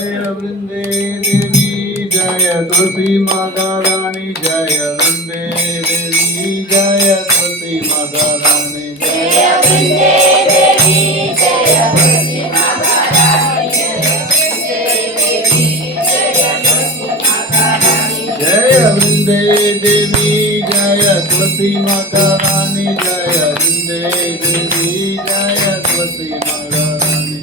वृंदे देवी जय तुलसी माता रानी जय वृंदे देवी जय तुलसी माता रानी जय वृंदे देवी जय तुलसी माता रानी जय वृंदे देवी जय तुलसी माता रानी जय वृंदे देवी जय तुलसी माता रानी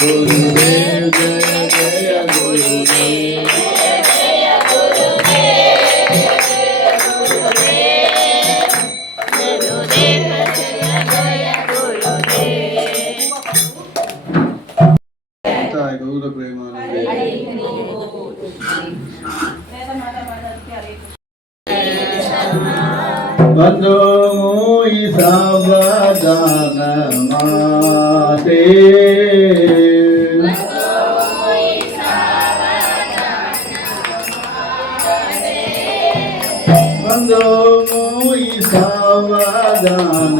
गुरुदेव जय जय गुरुदेव गौर प्रेमानंदे बंधो मोई सावधान माते बंधो मोई सावधान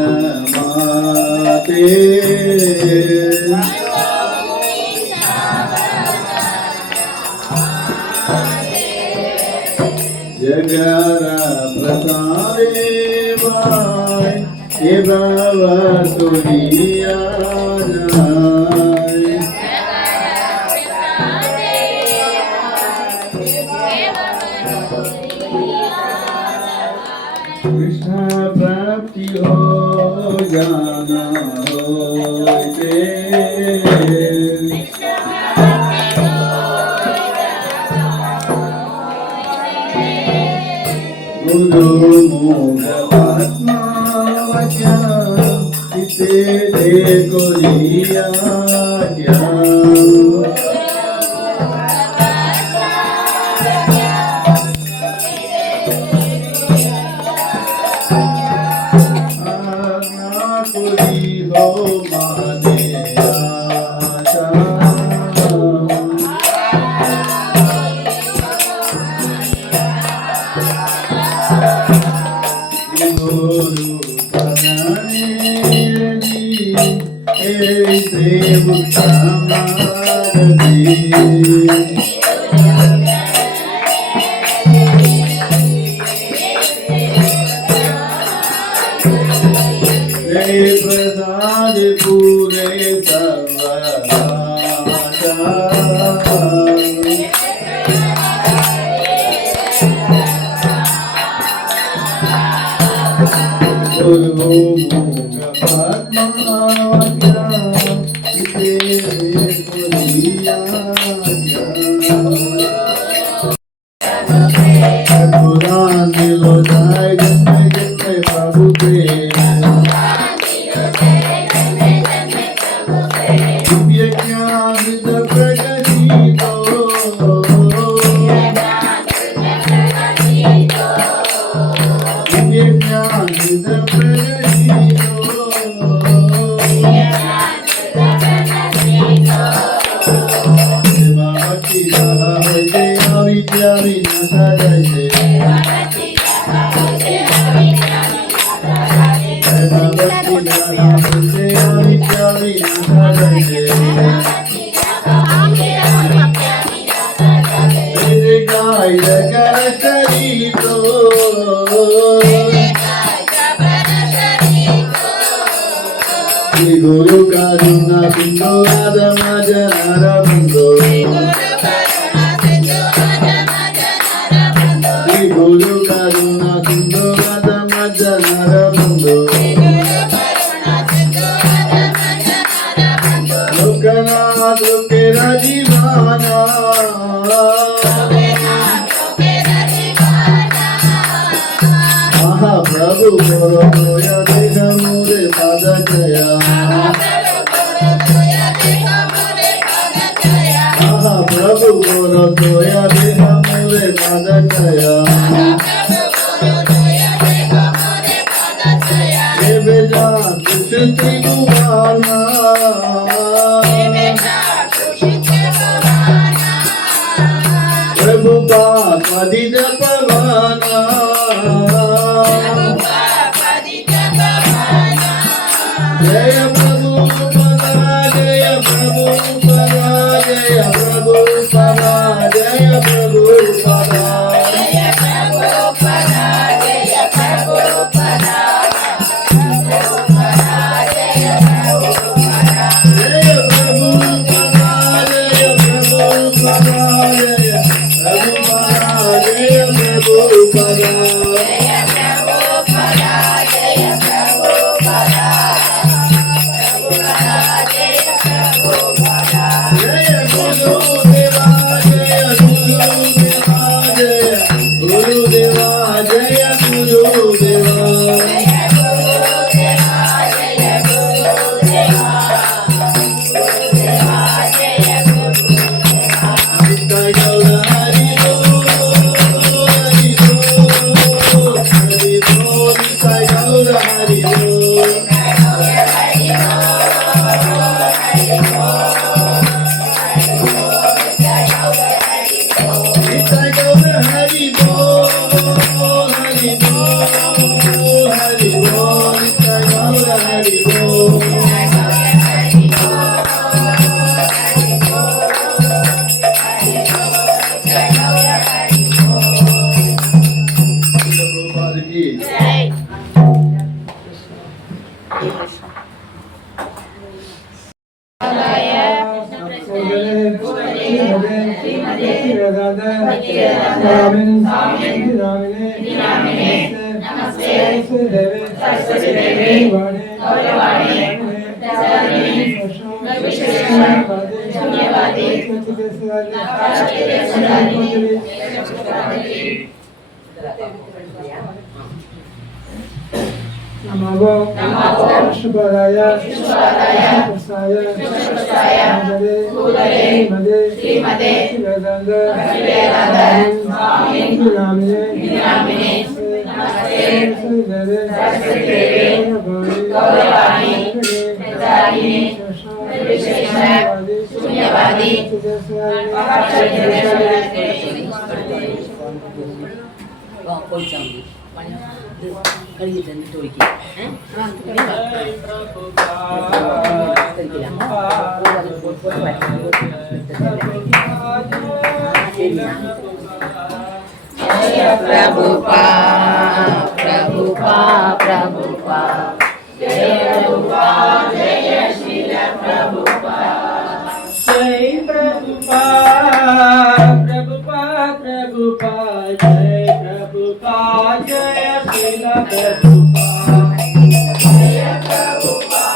माते जगरा प्रसारे बाय हे बाबा तुनिया जाय कृष्ण प्राप्ति हो जाना होते गुरु मोक्षात्मा वचा इते देखो लिया क्या आज्ञा कोई हो माने आशा गुरु बनाने ऐसे उत्तमारती जय प्रसाद पूरे सर्वनाशा गुरु मोक्षात्मा इते पुरिया पुराण दिलो जाय जन्मे जन्मे प्रभु के दिव्य ज्ञान प्रगतितो दिव्य ज्ञान गुरु करुणा सिंधु आदम जनार बंधु गुरु करुणा सिंधु आदम जनार बंधु लोकनाथ लोकेरा जीवाना महाप्रभु मोरो दोया देख मोरे पाद जया महाप्रभु मोरो दोया देख मोरे पाद जया पदी जपवाना जय प्रभुपदा जय प्रभुपदा जय प्रभुपदा जय प्रभुपदा नमो शुभराय शुभसाय मदे श्रीमदे शिवगंध नामिने गौरवाणी शून्यवादी प्रभुपा जय प्रभुपा जय श्रील प्रभुपा जय प्रभुपा प्रभुपा जय प्रभुपा जय श्रील प्रभुपा जय प्रभुपा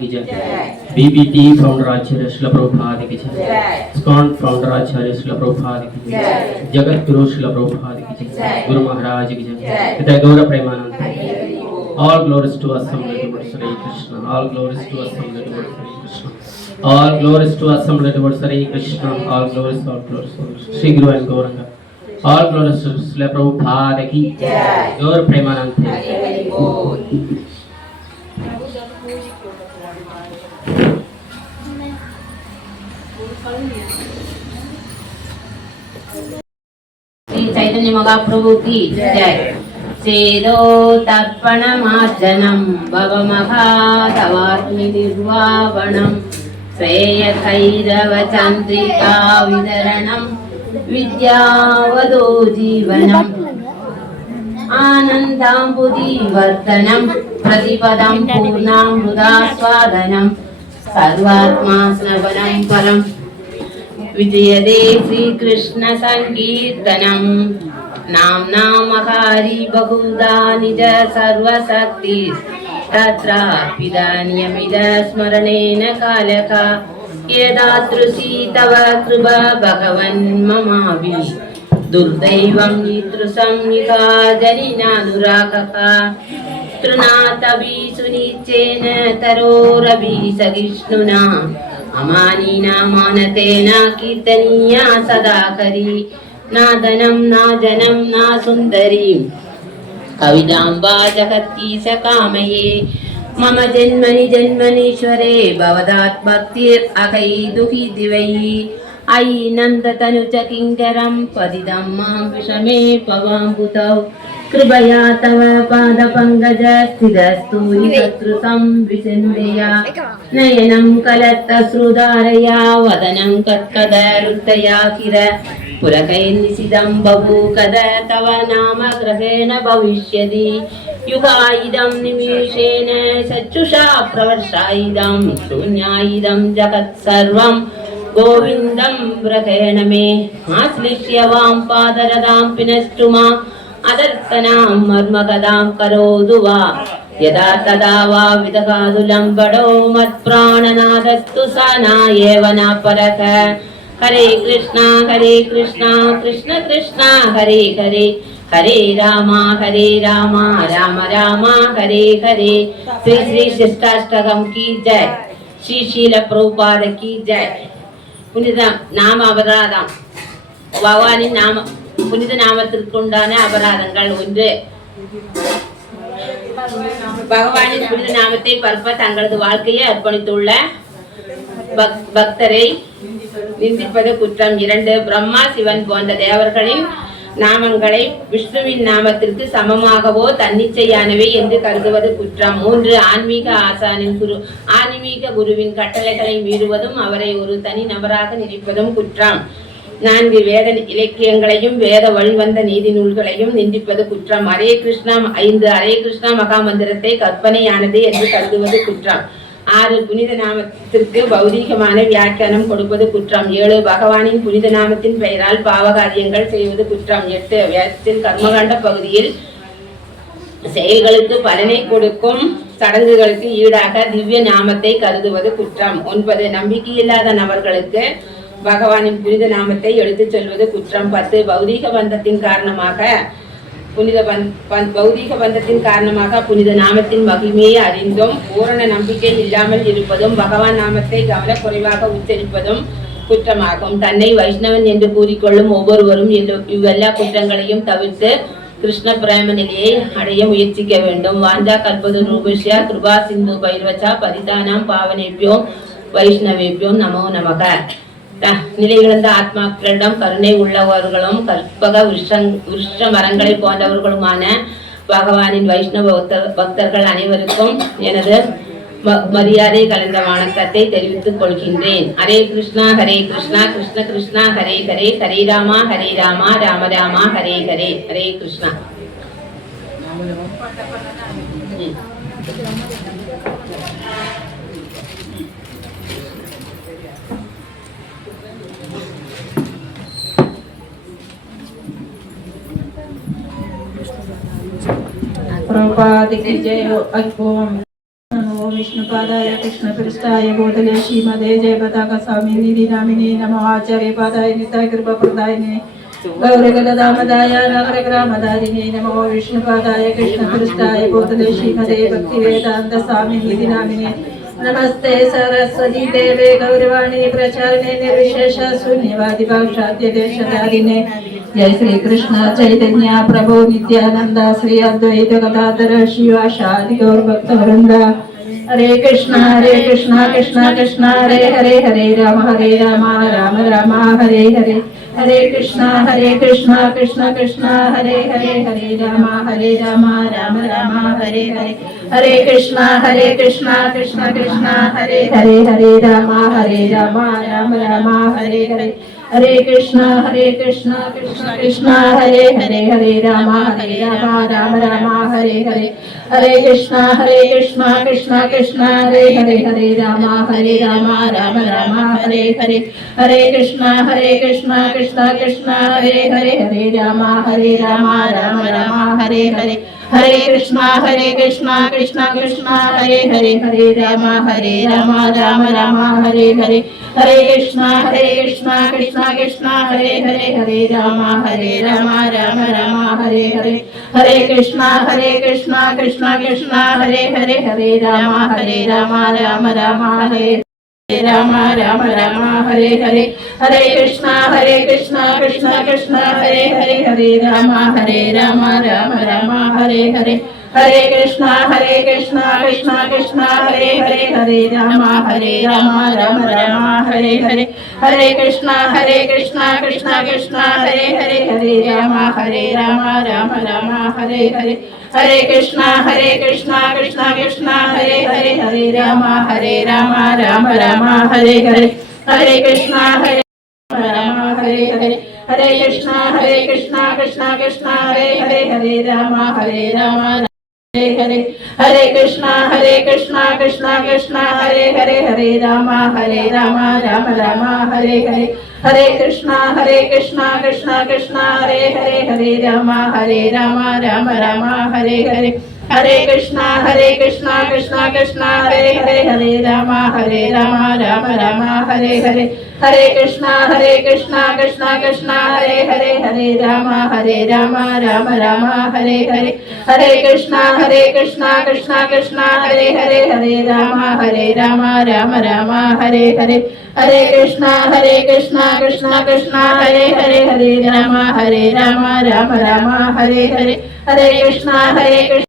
की जय। बीबीटी फाउंडर आचार्य श्रील प्रभुपाद की जय। स्कॉन फाउंडर आचार्य श्रील प्रभुपाद की जय। जगत गुरु श्रील प्रभुपाद की जय। गुरु महाराज की जय। पिता गौर Premanand. All glories to Assembled Lord Sri Krishna. All glories to Assembled Lord Sri Krishna. All glories to Assembled Lord Sri Krishna. All glories, all glories. Sri Guru and Gauranga. All glories to Srila Prabhupada ki jai. Gaur Premanand. Shri Chaitanya Mahaprabhu की जय। सेदो तर्पणमार्जनं भवमहाधवात्मि निर्वावणं श्रेयसैरवचन्द्रिका वितरणं विद्यावदो जीवनम् आनन्दाम्बुधिवर्धनं प्रतिपदं पूर्णामृतास्वादनं सर्वात्मा स्नपनं परम् विजयदे श्रीकृष्ण संकीर्तनम् नाम्ना महारी बहुधा निज सर्वशक्ति तत्रापिदान्यमिद स्मरणेन कालका यदादृशी तव कृपा भगवन् ममाभि दुर्दैवं नितृसं निकाजनिनानुरागका तृणातभि सुनिच्चेन तरोरभि सहिष्णुना अमानिना मानतेन कीर्तनीया सदा करी नादनं ना जनं ना सुन्दरी कविदाम्बा जगत्कीश कामये मम जन्मनि जन्मनीश्वरे भवदात् भक्तिर्अकै दुःखी दिवै अयि नन्दतनुज किङ्करं पतितं मां विषमे पवाम्बुतौ कृपया तव पादपङ्कज स्थितस्तु हि शत्रुतं विचिन्तया नयनं कलत्तश्रुधारया वदनं कत्कदरुत्तया किर पुरकैर्निशितं बभूकद तव नाम ग्रहेण भविष्यति युगायुधं निमिषेण चक्षुषा प्रवर्षायुधं शून्यायुधं जगत् सर्वं गोविन्दं ग्रहेण मे आश्लिष्य वां पादरदां पिनष्टु मा अदर्शनां मर्मकदां करोतु वा यदा तदा वा विदगादु लम्बडो मत्प्राणनादस्तु स नायेव न परः हरे कृष्णा कृष्ण कृष्ण हरे हरे हरे राम राम राम हरे हरे। श्री श्री शिष्टाष्टकम की जय। श्री शील प्रभुपाद की जय। पुनित नाम अपराधம் பகவானின் நாம புனித நாமத்திற்குண்டான அபராதங்கள் ஒன்று பகவானின் புனித நாமத்தை பரப்ப தங்களது வாழ்க்கையை அர்ப்பணித்துள்ள பக்தரை நிந்திப்பது குற்றம். 2 பிரம்மா சிவன் போன்ற தேவர்களின் நாமங்களை விஷ்ணுவின் நாமத்திற்கு சமமாகவோ தன்னிச்சையானவை என்று கருதுவது குற்றம். 3 ஆன்மீக குருவின் கட்டளைகளை மீறுவதும் அவரை ஒரு தனி நபராக நினைப்பதும் குற்றம். 4 வேத இலக்கியங்களையும் வேத வழிவந்த நீதி நூல்களையும் நிந்திப்பது குற்றம். ஹரே கிருஷ்ணா 5 ஹரே கிருஷ்ணா மகாமந்திரத்தை கற்பனையானது என்று கருதுவது குற்றம். 6 புனித நாமத்திற்கு பௌதீகமான வியாக்கியானம் கொடுப்பது குற்றம். 7 பகவானின் புனித நாமத்தின் பெயரால் பாவகாரியங்கள் செய்வது குற்றம். 8 வேதத்தின் கர்மகாண்ட பகுதியில் செயல்களுக்கு பலனை கொடுக்கும் சடங்குகளுக்கு ஈடாக திவ்ய நாமத்தை கருதுவது குற்றம். 9 நம்பிக்கையில்லாத நபர்களுக்கு பகவானின் புனித நாமத்தை எடுத்துச் சொல்வது குற்றம். 10 பௌதீக பந்தத்தின் காரணமாக புனித நாமத்தின் மகிமையை அறிந்தும் பூரண நம்பிக்கை இல்லாமல் இருப்பதும் பகவான் நாமத்தை கவனக்குறைவாக உச்சரிப்பதும் குற்றமாகும். தன்னை வைஷ்ணவன் என்று கூறிக்கொள்ளும் ஒவ்வொருவரும் இவ்வெல்லா குற்றங்களையும் தவிர்த்து கிருஷ்ண பிரேம நிலையை அடைய முயற்சிக்க வேண்டும். வாஞ்சா கல்பது ரூபஸ்ய கிருபா சிந்து பைர்வச்சா பதிதானாம் பாவனேபியோ வைஷ்ணவேபியோ நமோ நமக. நிலையிழந்த ஆத்மாக்களிடம் கருணை உள்ளவர்களும் கற்பக விருஷ மரங்களை போன்றவர்களுமான பகவானின் வைஷ்ணவ பக்தர்கள் அனைவருக்கும் எனது மரியாதை கலந்த வணக்கத்தை தெரிவித்துக் கொள்கின்றேன். ஹரே கிருஷ்ணா கிருஷ்ண கிருஷ்ணா ஹரே ஹரே ஹரே ராம ராம ராம ஹரே ஹரே. ஹரே கிருஷ்ணா. प्रभुपाद की जय। ओम विष्णुपादाय कृष्णपृष्ठाय भूतले श्रीमदे जयपताका स्वामिनी नामिने नमो आचार्यपादाय निताय कृपाप्रदायिने गौरगदामदाय नगरग्रामदारिणे नमो विष्णुपादाय कृष्णपृष्ठाय भूतले श्रीमदे भक्तिवेदान्त स्वामिनी नामिने नमस्ते सरस्वती देवे गौरवाणी प्रचारणे निर्विशेष शून्यवादी भाषाद्य देशधारिणे जय श्री कृष्ण चैतन्य प्रभु नित्यानंद श्री अद्वैत गदाधर शिवाशादि गौर भक्त वृंद हरे कृष्णा कृष्णा कृष्णा हरे हरे हरे राम राम राम हरे हरे हरे कृष्णा कृष्णा कृष्णा हरे हरे राम राम राम हरे हरे हरे कृष्णा कृष्णा कृष्णा हरे हरे राम राम राम हरे हरे हरे कृष्णा कृष्णा कृष्णा हरे हरे राम राम राम हरे हरे हरे कृष्णा कृष्णा कृष्णा हरे राम राम राम हरे हरे हरे कृष्णा कृष्णा कृष्णा हरे राम राम राम हरे हरे हरे कृष्णा कृष्णा कृष्णा हरे राम राम राम हरे हरे हरे कृष्णा कृष्णा कृष्णा हरे राम राम राम हरे हरे हरे कृष्णा कृष्णा कृष्णा हरे राम राम राम हरे राम राम हरे हरे हरे कृष्णा कृष्णा कृष्णा हरे राम राम राम हरे हरे हरे कृष्णा कृष्णा कृष्णा हरे राम राम राम हरे हरे हरे कृष्णा कृष्णा कृष्णा हरे राम राम राम हरे हरे हरे कृष्णा कृष्णा कृष्णा हरे राम राम राम हरे हरे हरे कृष्णा राम हरे हरे हरे कृष्णा कृष्णा कृष्णा हरे राम हरे हरे हरे कृष्णा कृष्णा कृष्णा हरे राम राम राम हरे हरे हरे कृष्णा कृष्णा कृष्णा हरे राम राम राम हरे हरे हरे कृष्णा कृष्णा कृष्णा हरे राम राम राम हरे हरे हरे कृष्णा कृष्णा कृष्णा हरे राम राम राम हरे हरे हरे कृष्णा कृष्णा कृष्णा हरे राम राम राम हरे हरे हरे कृष्णा कृष्णा कृष्णा हरे राम राम राम हरे हरे हरे कृष्णा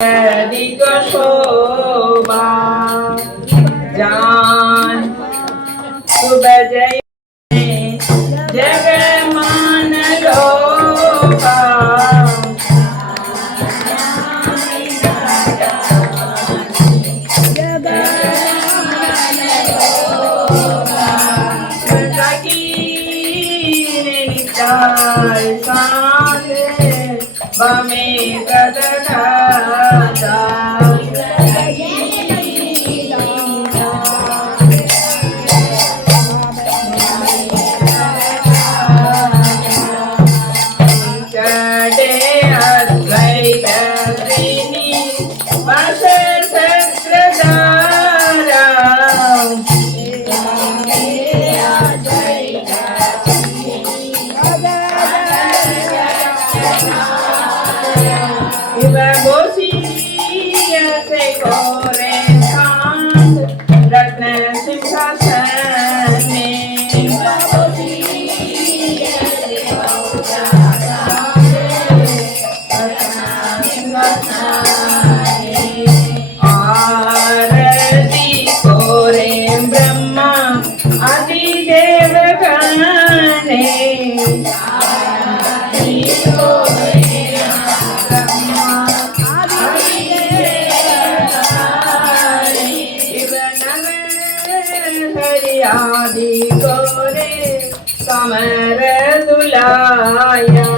अधिक शोभा जान शुभ जय जगमान लोका बमे कदकाता चढ़े अद्वैत श्रेणी वश सत्रधारा रत्न सिंहासन आरती कोरे ब्रह्मा आदिदेव गणे हरि आदि गोरे कमर दुलाया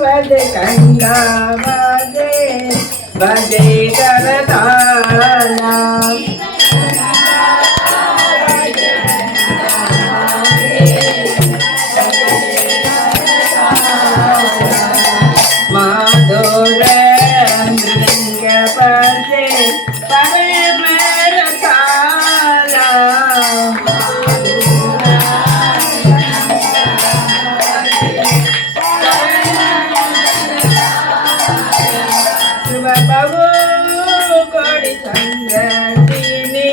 बदे कंगा बदे करताना माधुर मृंग पदे परे मेरा काला बाबू कोड़ी चंद्रनी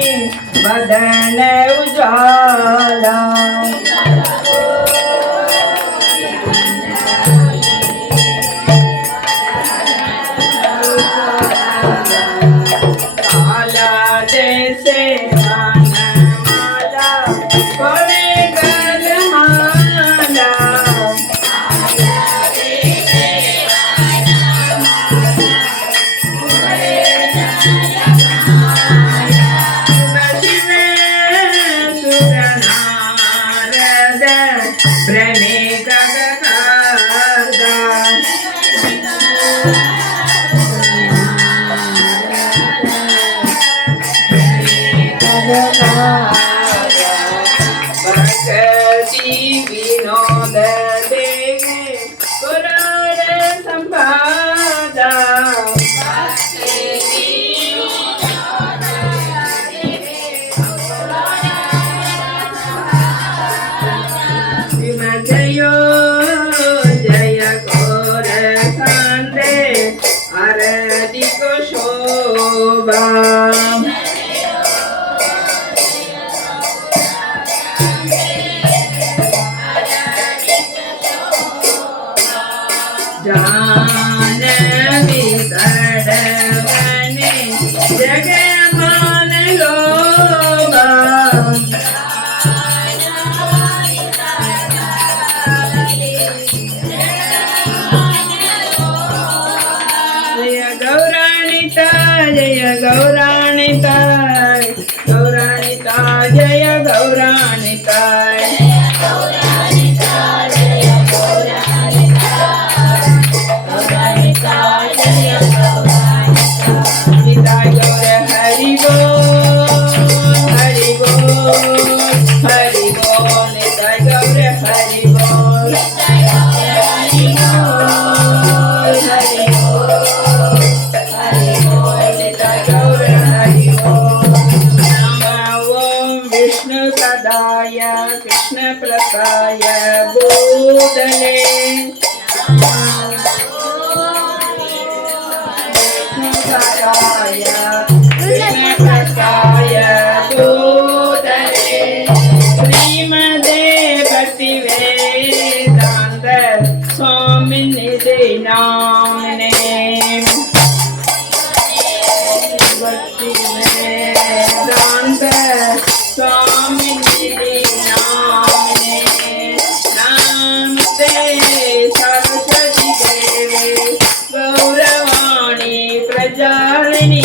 बदन उजाला काला जैसे माला कोड़े गलमाला विनोद देवे पुराण संपादा जयो जय कोर कांदे आरती को शोभा जानवी तड़वने जगमान लोगा जय गौराणिता जय गौराणिता गौराणिता जय गौराणिता हरि बोल हरि बोल हरि बोल निताय गौर हरि बोल हरि बोल हरि बोल निताय गौर हरि बोल ओम विष्णु सदाय कृष्ण प्रसाय भूतले सदाय कृष्णप्रसाय भूतले श्रीमदे भक्तिवेदांत स्वामिनिधि नामने भक्तिवेदांत स्वामिनिधि नामने नमस्ते सरस्वती देवे गौरवाणी प्रजालिनी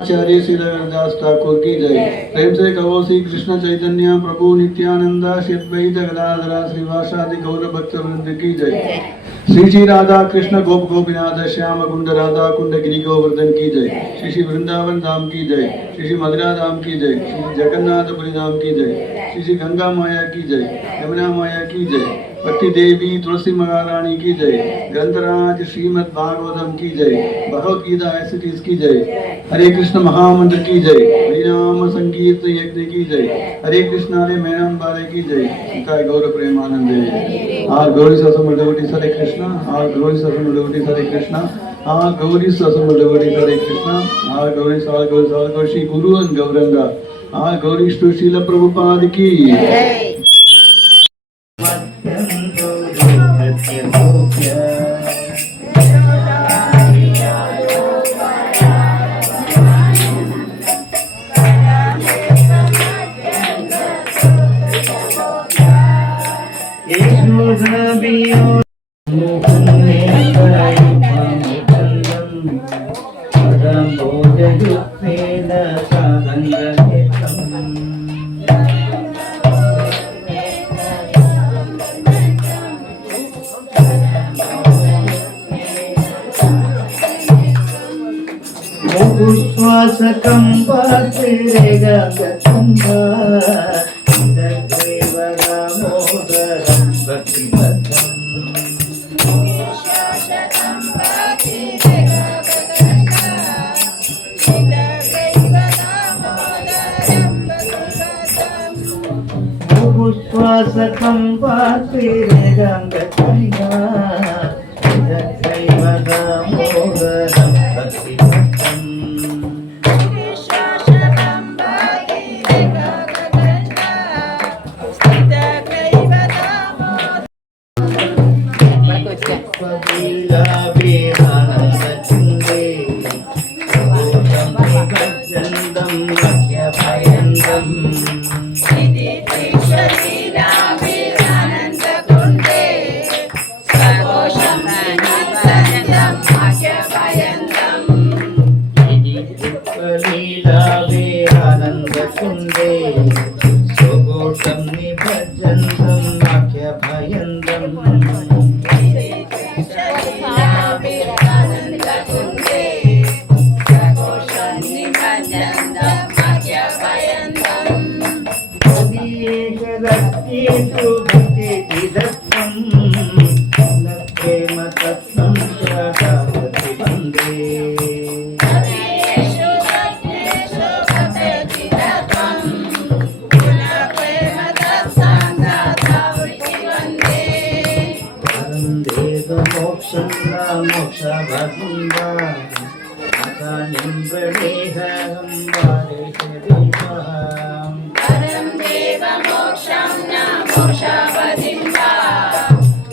आचार्य श्री रविदास ठाकुर की जय। प्रेम से कहो श्री कृष्ण चैतन्य प्रभु नित्यानंद श्री अद्वैत गदाधर श्रीवासादि गौर भक्त वृंद की जय। श्री श्री राधा कृष्ण गोप गोपीनाथ श्याम कुंड राधा कुंड गिरी गोवर्धन की जय। श्री श्री वृंदावन धाम की जय। श्री श्री मथुरा धाम की जय। श्री जगन्नाथपुरी धाम की जय। श्री श्री गंगा माया की जय। यमुना माया की जय। पट्टी देवी तुलसी महारानी की जय। ग्रंथराज श्रीमद् भागवतम की जय। भगवत गीता एसिटीज की जय। हरे कृष्ण महामंत्र की जय। हरिनाम संकीर्तन यज्ञ की जय। हरे कृष्ण हरे मैनाम बारे की जय। सीता गौर प्रेमानंद आर गौरी ससम devotee हरे कृष्ण। आर गौरी ससम devotee हरे कृष्ण। आर गौरी ससम devotee हरे कृष्ण। आर गौरी साल गौरी श्री गुरु and गौरंगा। आर गौरी श्रील प्रभुपाद की जय। एकदत्तेषु भक्तेति दत्तं न प्रेमतत्त्वं प्रजापति वन्दे मोक्षं न मोक्षभद्रा अकानिं प्रणेहं वारेशदेवम् परं देव मोक्षं न मोक्षवदिं वा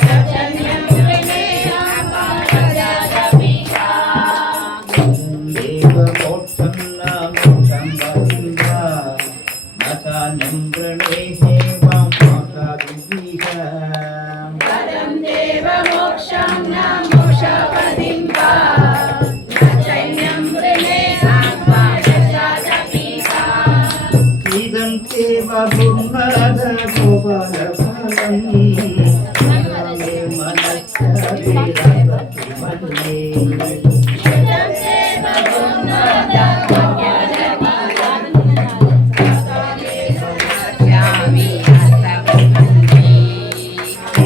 रजन्यं विनेयापारजादपिका देव मोक्षं न मोक्षं भद्रा अकानिं प्रणेहे वां मातादिविषम् परं देव मोक्षं न मोक्षवदिं वा रजन्यं विनेयापारजादपिका इदं देव गुरुनाथ गोपालफलं मे मनस्य वीरभक्तिमन्ये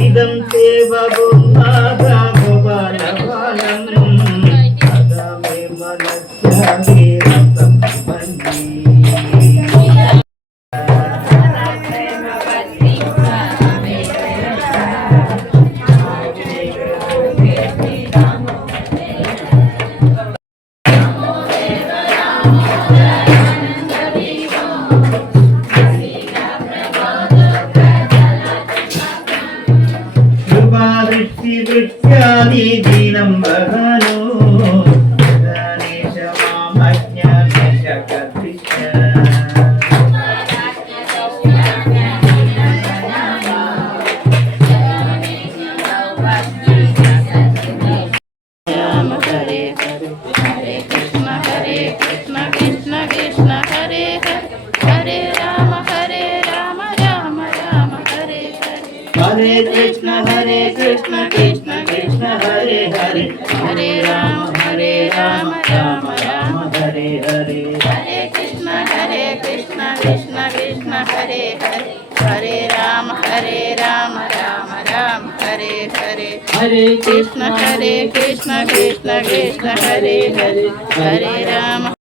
इदं देव गुरुनाथ गोपालफलं मे मनस्य वीरभक्तिमन्ये कृपादृष्टिवृत्यादिदीनं वहनो गणेश मामज्ञानशकर्तिश्च राम हरे हरे हरे कृष्ण कृष्ण कृष्ण हरे हरे हरे राम राम राम हरे हरे हरे कृष्ण कृष्ण कृष्ण हरे हरे हरे राम राम राम हरे हरे हरे कृष्ण कृष्ण कृष्ण हरे हरे हरे राम राम राम हरे हरे हरे कृष्ण कृष्ण कृष्ण हरे हरे हरे राम